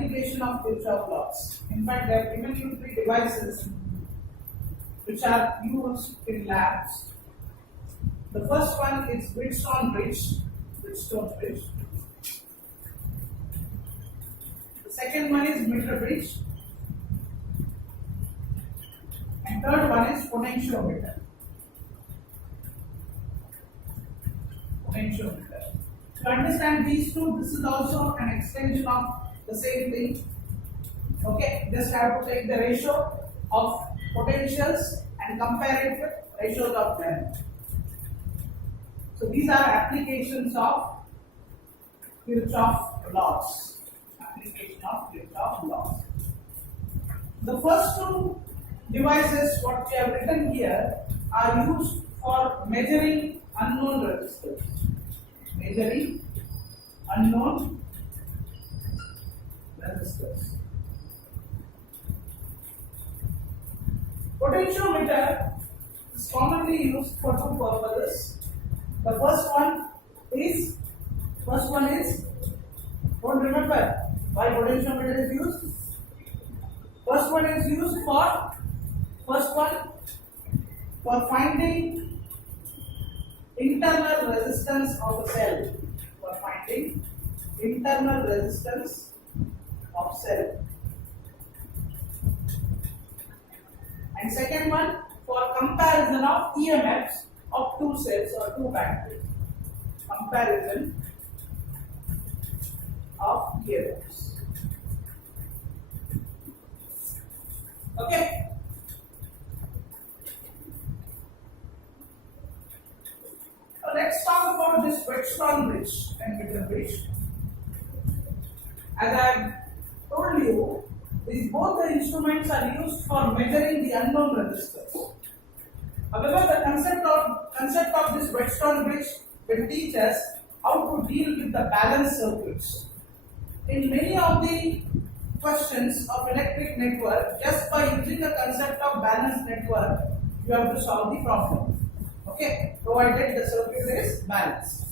application of Kirchhoff laws. In fact, they have given you three devices which are used in labs. The first one is Wheatstone bridge. The second one is meter bridge. And third one is potentiometer. To understand these two, this is also an extension of the same thing. Okay, just have to take the ratio of potentials and compare it with ratios of current. So these are applications of Kirchhoff laws. The first two devices, what we have written here, are used for measuring unknown resistors. Potentiometer is commonly used for two purposes. The first one is, don't remember why potentiometer is used. First one is used for finding internal resistance of a cell. And second one for comparison of EMFs of two cells or two batteries. Comparison of EMFs. Okay. Now let's talk about this Wheatstone bridge and meter bridge. As I have told you, both the instruments are used for measuring the unknown resistors. However, the concept of this Wheatstone bridge will teach us how to deal with the balanced circuits. In many of the questions of electric network, just by using the concept of balanced network, you have to solve the problem. Okay, provided the circuit is balanced.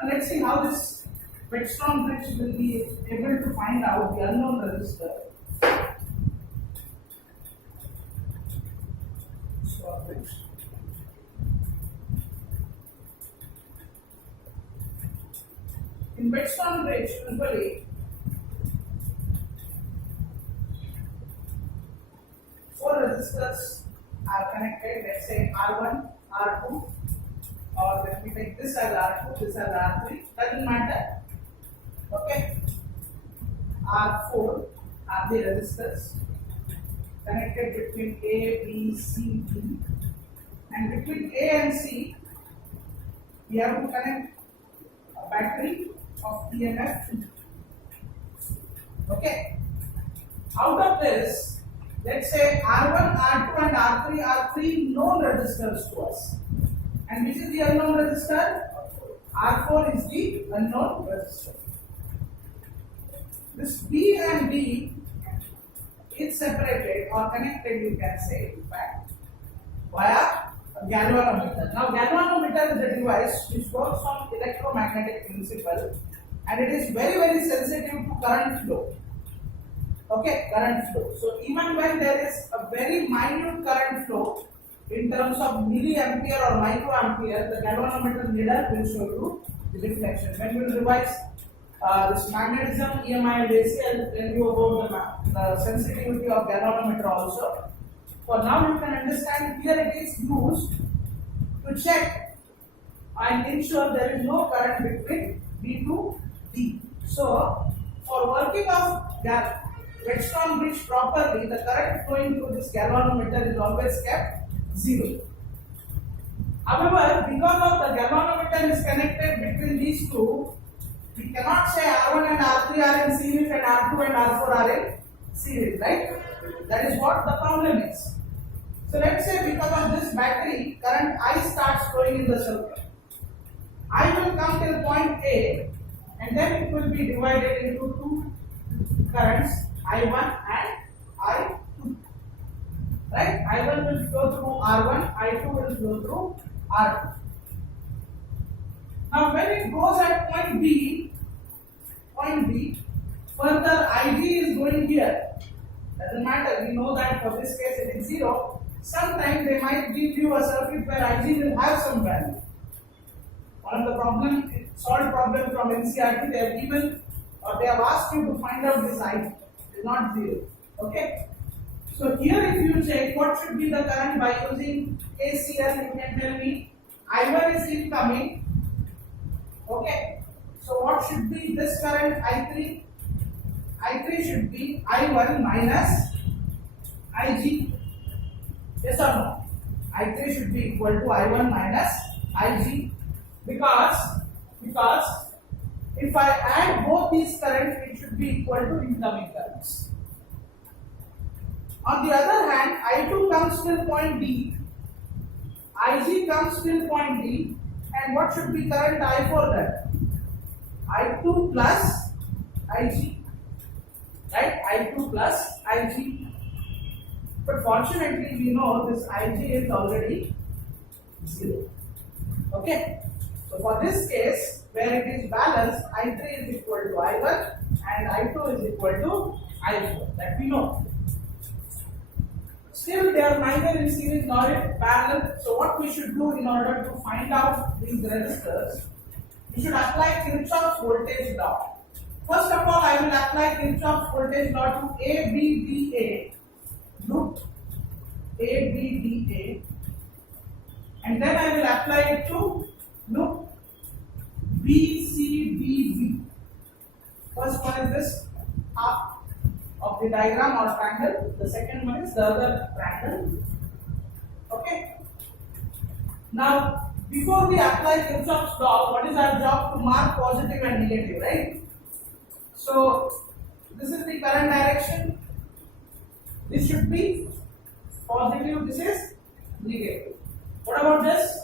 Now let's see how this Wheatstone bridge will be able to find out the unknown resistor. In Wheatstone bridge, usually four resistors are connected. Let's say R1, R2, or let me take this as R2, this as R3. Doesn't matter. Okay. R4 are the resistors connected between A, B, C, D, and between A and C, we have to connect a battery of EMF. Okay. Out of this, let's say R1, R2, and R3 are three known resistors to us. And which is the unknown resistor? R4 is the unknown resistor. This B and D is separated or connected, you can say, in fact, via a galvanometer. Now, galvanometer is a device which works on electromagnetic principle, and it is very, very sensitive to current flow. Okay, current flow. So, even when there is a very minute current flow in terms of milliampere or microampere, the galvanometer needle will show you the reflection. When we will revise this magnetism, EMI and AC, I will tell you about the sensitivity of galvanometer also. For now, you can understand here it is used to check and ensure there is no current between B to D. So, for working of Wheatstone bridge properly, the current flowing through this galvanometer is always kept 0. However, because of the galvanometer is connected between these two, we cannot say R1 and R3 are in series and R2 and R4 are in series, right? That is what the problem is. So let's say because of this battery, current I starts flowing in the circuit. I will come till point A and then it will be divided into two currents, I1 and I2. Right? I1 will flow through R1, I2 will flow through R2. Now when it goes at point B, point B. Further, Ig is going here. Doesn't matter. We know that for this case it is 0. Sometimes they might give you a circuit where Ig will have some value. One of the solved problem from NCERT, they have given or they have asked you to find out this Ig. It is not 0. Okay. So here if you check what should be the current by using KCL, you can tell me I1 is incoming. Okay. So what should be this current I3? I3 should be I1 minus Ig. Yes or no? I3 should be equal to I1 minus Ig because if I add both these currents, it should be equal to incoming currents. On the other hand, I2 comes till point D, Ig comes till point D, and what should be current I4 then? I2 plus Ig, right? I2 plus Ig. But fortunately, we know this Ig is already 0. Okay? So for this case, where it is balanced, I3 is equal to I1 and I2 is equal to I4. That we know. Still, they are neither in series nor in parallel. So what we should do in order to find out these resistors, we should apply Kirchhoff's voltage law. First of all, I will apply Kirchhoff's voltage law to ABDA, loop ABDA, and then I will apply it to loop BCDB. First one is this half of the diagram or triangle, the second one is the other triangle. Okay. Now, before we apply Kirchhoff's law, what is our job? To mark positive and negative, right? So, this is the current direction. This should be positive, this is negative. What about this?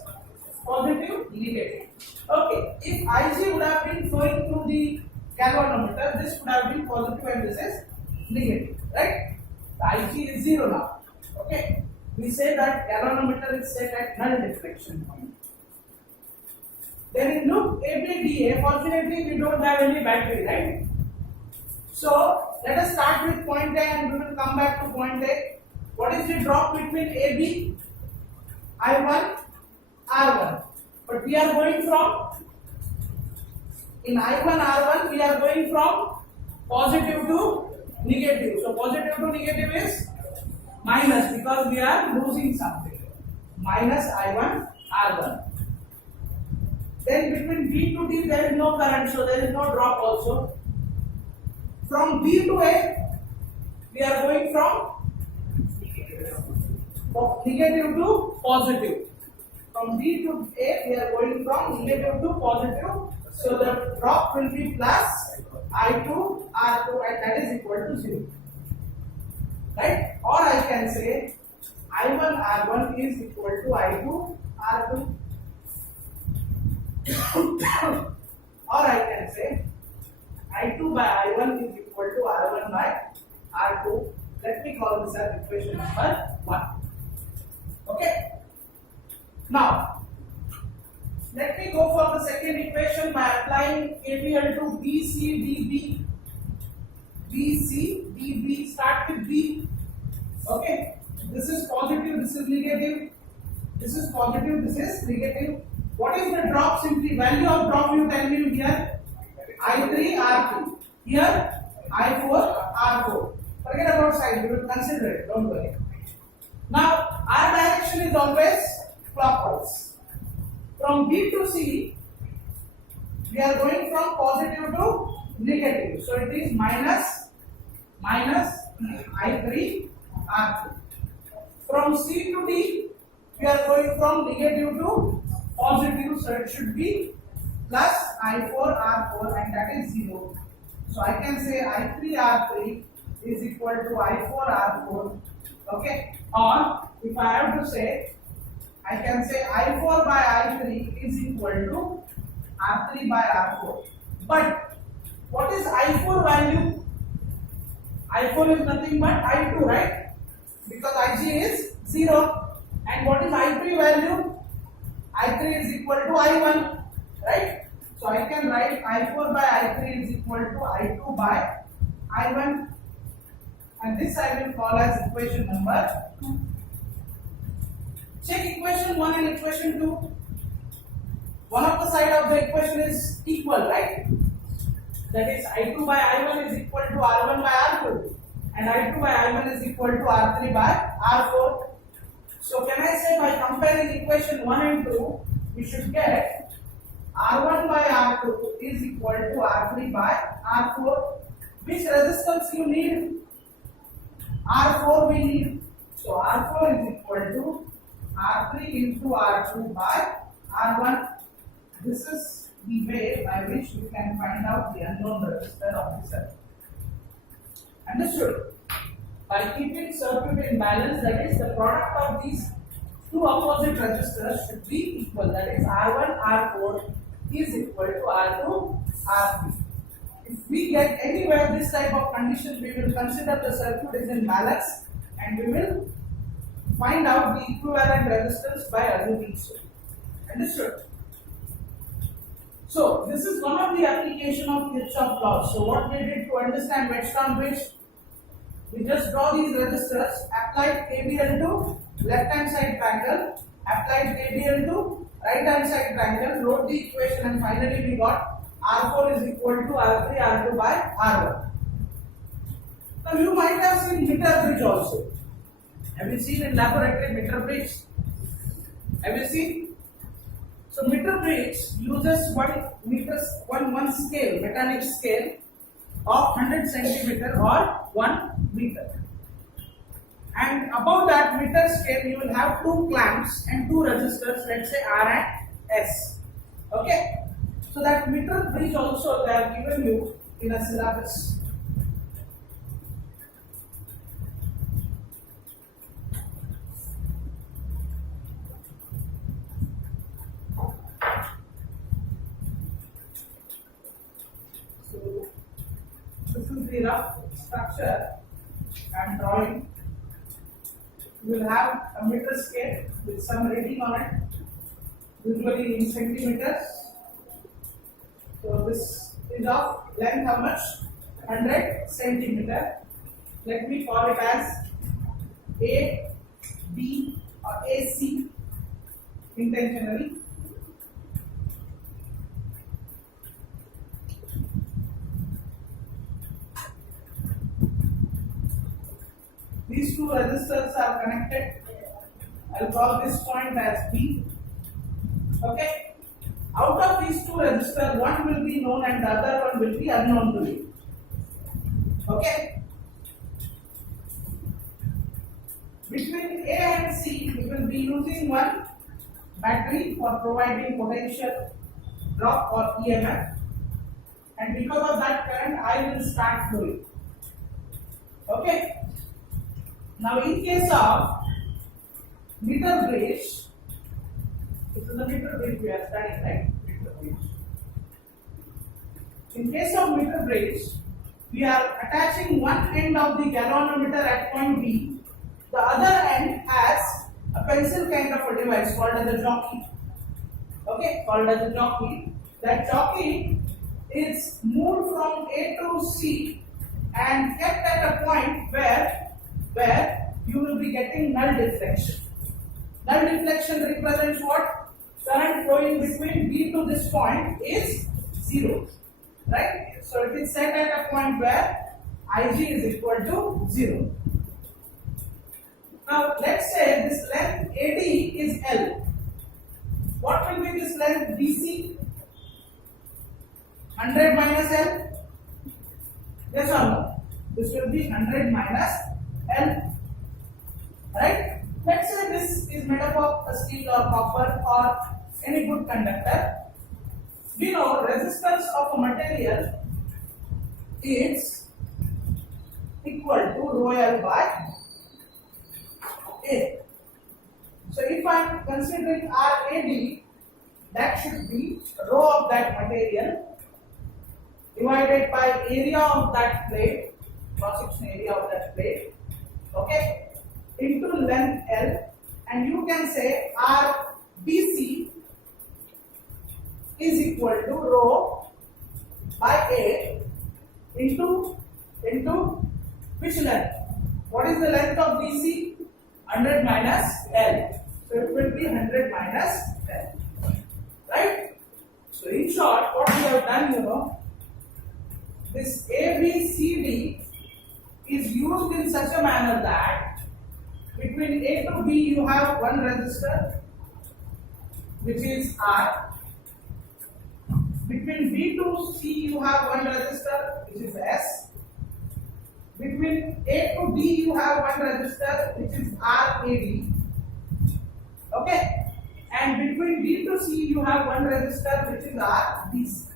Positive, negative. Okay, if Ig would have been flowing through the galvanometer, this would have been positive and this is negative, right? The Ig is 0 now. Okay, we say that galvanometer is set at null deflection point. Then in loop ABDA, fortunately we don't have any battery, right? So let us start with point A and we will come back to point A. What is the drop between AB? I1, R1. But we are going from, in I1, R1, we are going from positive to negative. So positive to negative is minus because we are losing something. Minus I1, R1. Then between B to D there is no current, so there is no drop also. From B to A, we are going from negative to positive. From B to A, we are going from negative to positive. So the drop will be plus I2 R2 and that is equal to 0. Right? Or I can say I1 R1 is equal to I2 R2. Or I can say I2 by I1 is equal to R1 by R2. Let me call this as equation number 1. Okay. Now, let me go for the second equation by applying KVL to BCDB. BCDB, start with B. Okay. This is positive, this is negative. This is positive, this is negative. What is the drop? Simply value of drop you tell me here. I3 R3. Here I4 R4. Forget about sign, we will consider it, don't worry. Now our direction is always clockwise. From B to C, we are going from positive to negative. So it is minus I3 R3. From C to D, we are going from negative to positive. So it should be plus I4 R4 and that is 0. So I can say I3 R3 is equal to I4 R4. Okay. Or if I have to say, I can say I4 by I3 is equal to R3 by R4. But what is I4 value? I4 is nothing but I2, right? Because Ig is 0. And what is I3 value? I3 is equal to I1, right? So I can write I4 by I3 is equal to I2 by I1, and this I will call as equation number 2. Check equation 1 and equation 2. One of the side of the equation is equal, right? That is I2 by I1 is equal to R1 by R2, and I2 by I1 is equal to R3 by R4. So can I say by comparing equation 1 and 2, we should get R1 by R2 is equal to R3 by R4. Which resistance you need? R4 we need. So R4 is equal to R3 into R2 by R1. This is the way by which we can find out the unknown resistor of the circuit. Understood? By keeping circuit in balance, that is, the product of these two opposite resistors should be equal. That is, R1, R4 is equal to R2, R3. If we get anywhere this type of condition, we will consider the circuit is in balance and we will find out the equivalent resistance by assuming so. Understood? So, this is one of the application of Kirchhoff law. So, what we did to understand Whetstone bridge, we just draw these resistors, applied KVL to left hand side triangle, applied KVL to right hand side triangle, wrote the equation, and finally we got R4 is equal to R3, R2 by R1. Now you might have seen meter bridge also. Have you seen in laboratory meter bridge? Have you seen? So meter bridge uses one scale, metallic scale of 100 centimeter or 1 meter. And above that meter scale, you will have two clamps and two resistors, let's say R and S. Okay? So that meter bridge also they have given you in a syllabus. So this is the rough structure I am drawing. You will have a meter scale with some reading on it, usually in centimeters. So this is of length how much? 100 centimeter. Let me call it as A, B or AC intentionally. These two resistors are connected. I'll call this point as B. Okay. Out of these two resistors, one will be known and the other one will be unknown to you. Okay. Between A and C, we will be using one battery for providing potential drop or EMF, and because of that current, I will start flowing. Okay. Now, in case of meter bridge, this is the meter bridge we are studying, right? Meter bridge. In case of meter bridge, we are attaching one end of the galvanometer at point B. The other end has a pencil kind of a device called as a jockey. Okay, called as a jockey. That jockey is moved from A to C and kept at a point where you will be getting null deflection. Null deflection represents what? Current flowing between B to this point is 0. Right? So it is set at a point where Ig is equal to 0. Now let's say this length AD is L. What will be this length BC? 100 minus L? Yes or no? This will be 100 minus L. Right? Let's say this is made up of a steel or copper or any good conductor. We know resistance of a material is equal to rho L by A. So if I am considering RAD, that should be rho of that material divided by area of that plate, cross-section area of that plate, okay, into length L, and you can say RBC is equal to rho by A into which length? What is the length of DC? 100 minus L. So it will be 100 minus L. Right? So in short, what we have done, this ABCD is used in such a manner that between A to B you have one resistor which is R. Between B to C you have one resistor which is S. Between A to D you have one resistor which is RAD. Okay? And between B to C you have one resistor which is RDC.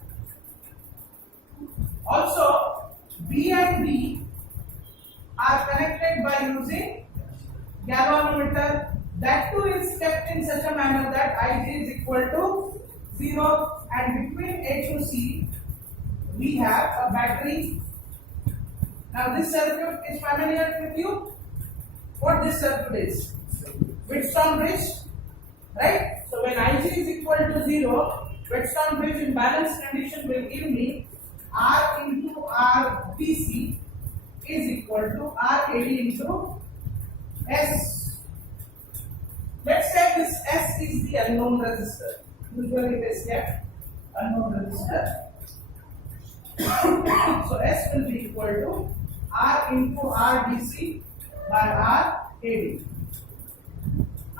Also, B and D are connected by using galvanometer. That too is kept in such a manner that Ig is equal to 0, and between A to C we have a battery. Now this circuit is familiar with you. What this circuit is? Wheatstone bridge, right? So when Ig is equal to 0, Wheatstone bridge in balanced condition will give me R into RDC is equal to RAD into S. Let's say this S is the unknown resistor. Usually it is kept unknown resistor. So S will be equal to R into RDC by RAD.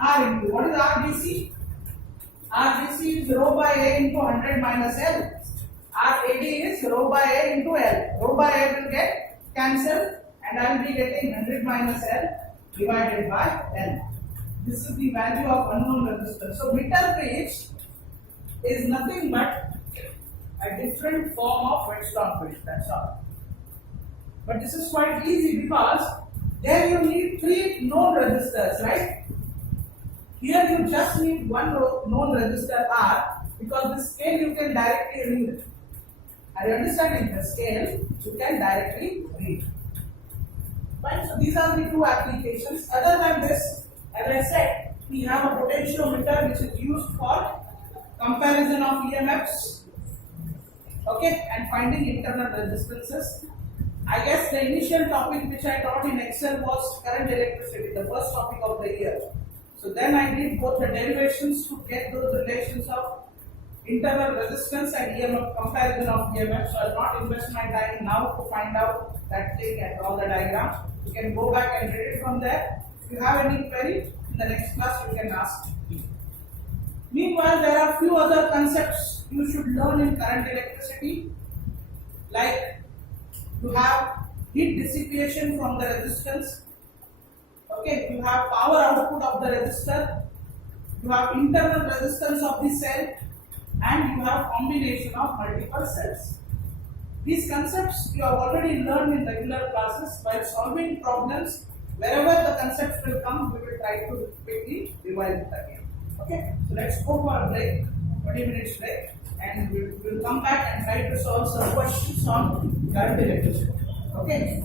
R into what is RDC? RDC is rho by A into 100 minus L. RAD is rho by A into L. Rho by A will get cancelled and I will be getting 100 minus L divided by L. This is the value of unknown resistor. So meter bridge is nothing but a different form of Wheatstone bridge. That's all. But this is quite easy because there you need 3 known resistors, right? Here you just need one known resistor R because the scale you can directly read. Are you understanding? The scale you can directly read. Right? So these are the 2 applications. Other than this, as I said, we have a potentiometer which is used for comparison of EMFs, okay, and finding internal resistances. I guess the initial topic which I taught in Excel was current electricity, the first topic of the year. So then I did both the derivations to get those relations of internal resistance and EMF, comparison of EMF. So I will not invest my time now to find out that thing and draw the diagram. You can go back and read it from there. If you have any query, in the next class you can ask me. Meanwhile, there are few other concepts you should learn in current electricity, like you have heat dissipation from the resistance. Okay, you have power output of the resistor, you have internal resistance of the cell, and you have combination of multiple cells. These concepts you have already learned in regular classes. While solving problems, wherever the concepts will come, we will try to quickly revise it again. Okay, so let's go for a break, 20 minutes break, and we will come back and try to solve some questions on current electricity. Okay.